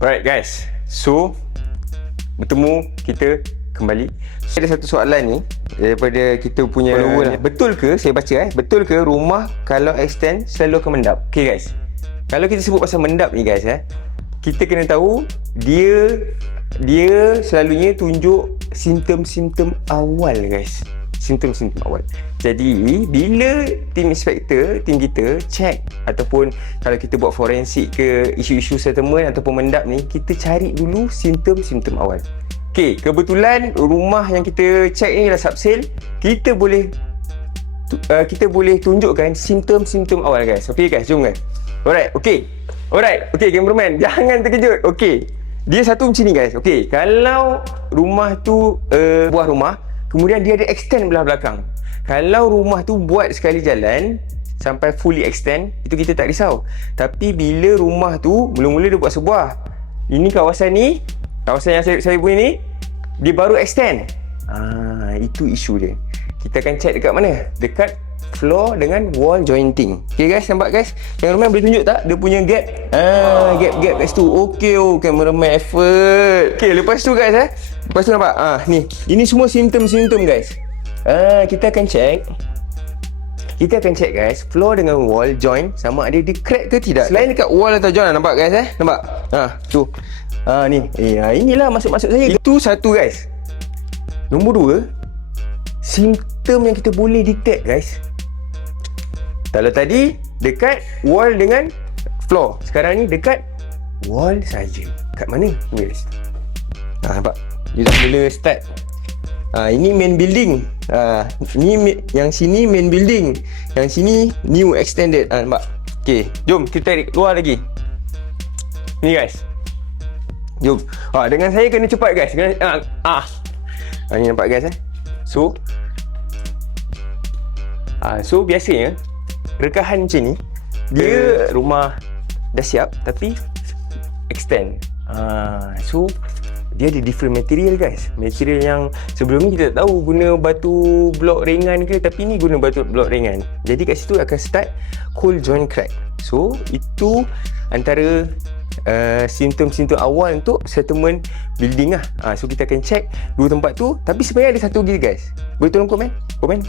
Alright guys, so bertemu kita kembali. Ada satu soalan ni daripada kita punya follower lah. Betul ke, saya baca betul ke rumah kalau extend selalu akan mendap? Okay guys, kalau kita sebut pasal mendap ni guys, kita kena tahu dia selalunya tunjuk simptom-simptom awal guys. Simptom-simptom awal. Jadi bila tim inspektor, tim kita check ataupun kalau kita buat forensik ke isu-isu settlement ataupun mendap ni, kita cari dulu simptom-simptom awal. Okey, kebetulan rumah yang kita check ni adalah subsale, kita boleh tunjukkan simptom-simptom awal guys. Okey guys, jom guys. Alright, okey, cameraman, jangan terkejut. Okey, dia satu macam ni guys. Okey, kalau rumah tu buah rumah, kemudian dia ada extend belah belakang. Kalau rumah tu buat sekali jalan sampai fully extend, itu kita tak risau. Tapi bila rumah tu mula-mula dia buat sebuah, ini kawasan yang saya punya ni, dia baru extend. Itu isu dia. Kita akan check dekat mana? Dekat floor dengan wall jointing. Okay guys, nampak guys? Cameraman boleh tunjuk tak? Dia punya gap. Gap kat situ. Okay, cameraman effort. Okay, lepas tu guys lepas tu nampak? Ni. Ini semua simptom-simptom guys. Kita akan check guys, floor dengan wall joint sama ada dia crack ke tidak. Selain dekat wall atau joint, nampak guys nampak? Tu. Ni. Inilah maksud saya. Itu satu guys. Nombor dua, simptom yang kita boleh detect guys. Kalau tadi dekat wall dengan floor, sekarang ni dekat wall saja. Kat mana? Ni guys. Nampak? Dia dah mula start. Ini main building. Ni yang sini main building. Yang sini new extended. Nampak? Okey, jom kita tarik keluar lagi. Ni guys. Jom. Dengan saya kena cepat guys. Ni nampak guys So biasanya rekahan macam ni, dia rumah dah siap tapi extend. So dia ada different material guys. Material yang sebelum ni kita tak tahu guna batu blok ringan ke, tapi ni guna batu blok ringan. Jadi kat situ akan start cold joint crack. So itu antara simptom-simptom awal untuk settlement building lah. So kita akan check dua tempat tu. Tapi sebenarnya ada satu lagi guys. Boleh tolong komen? Komen.